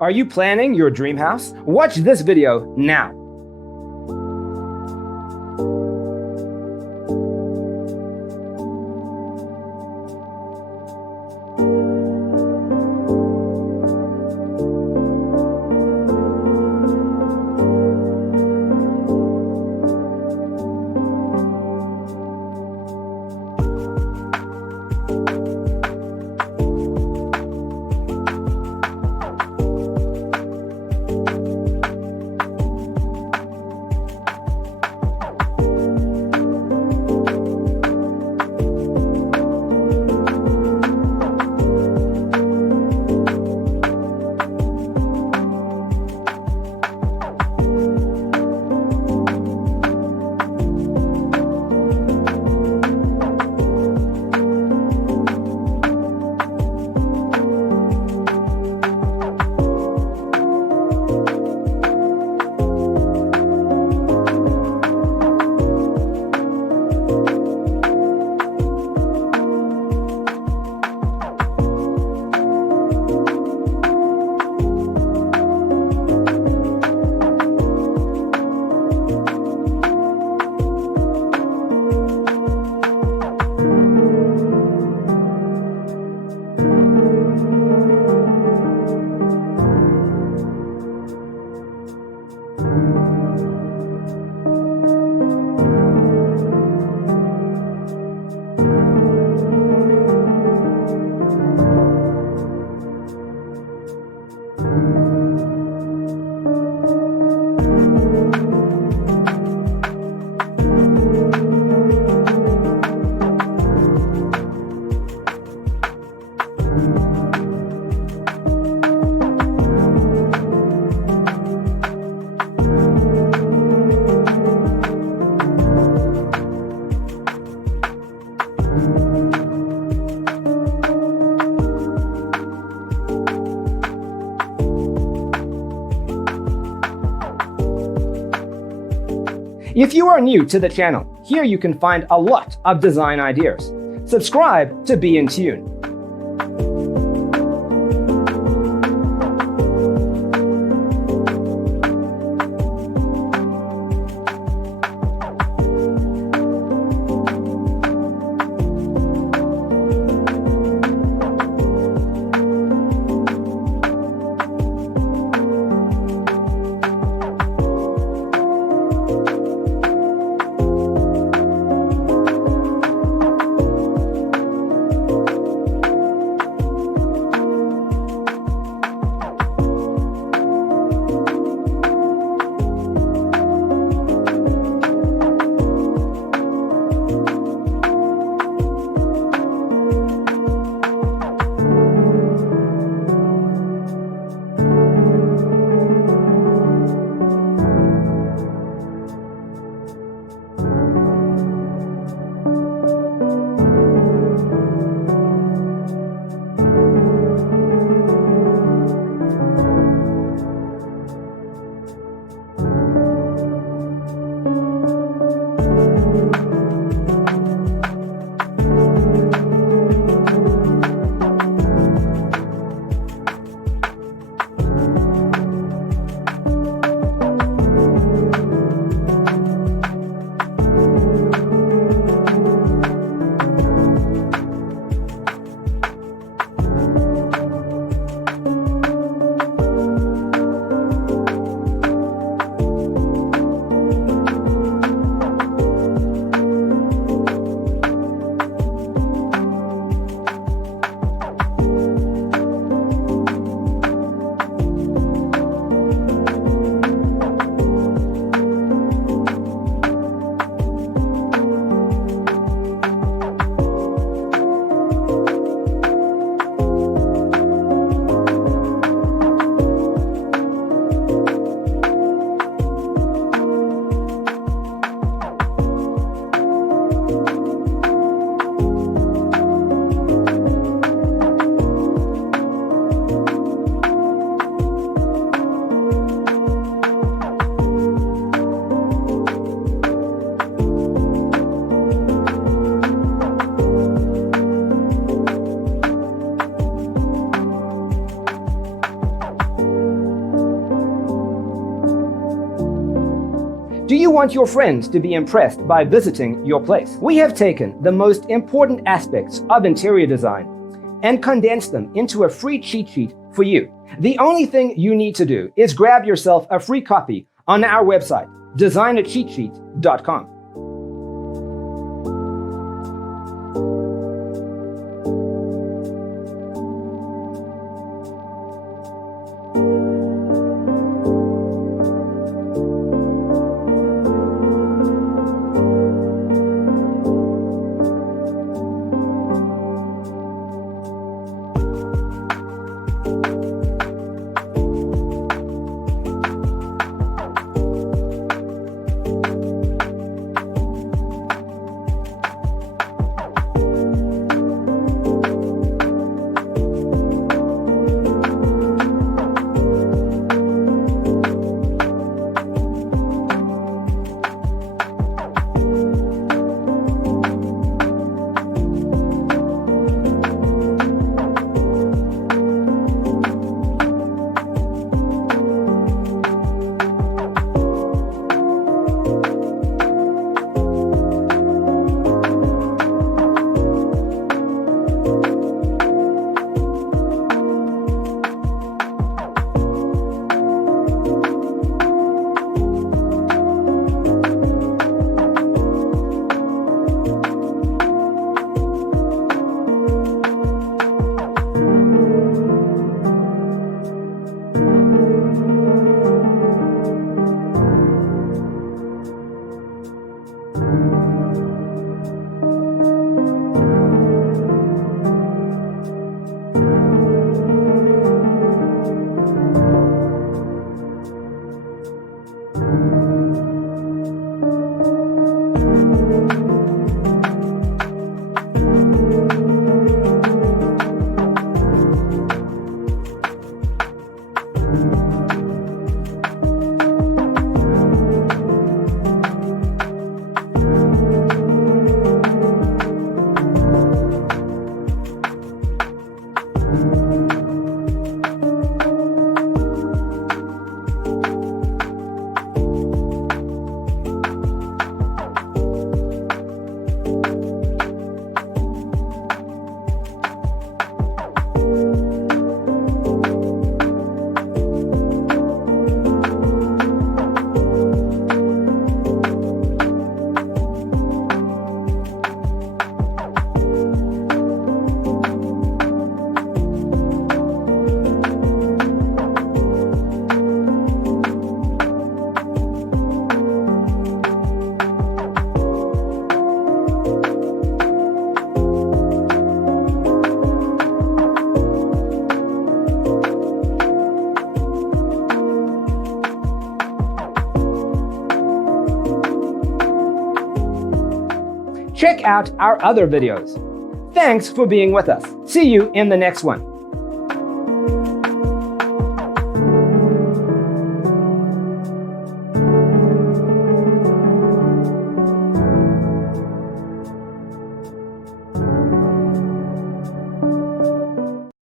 Are you planning your dream house? Watch this video now. If you are new to the channel, here you can find a lot of design ideas. Subscribe to be in tune. Do you want your friends to be impressed by visiting your place? We have taken the most important aspects of interior design and condensed them into a free cheat sheet for you. The only thing you need to do is grab yourself a free copy on our website, designercheatsheet.com. Check out our other videos. Thanks for being with us. See you in the next one.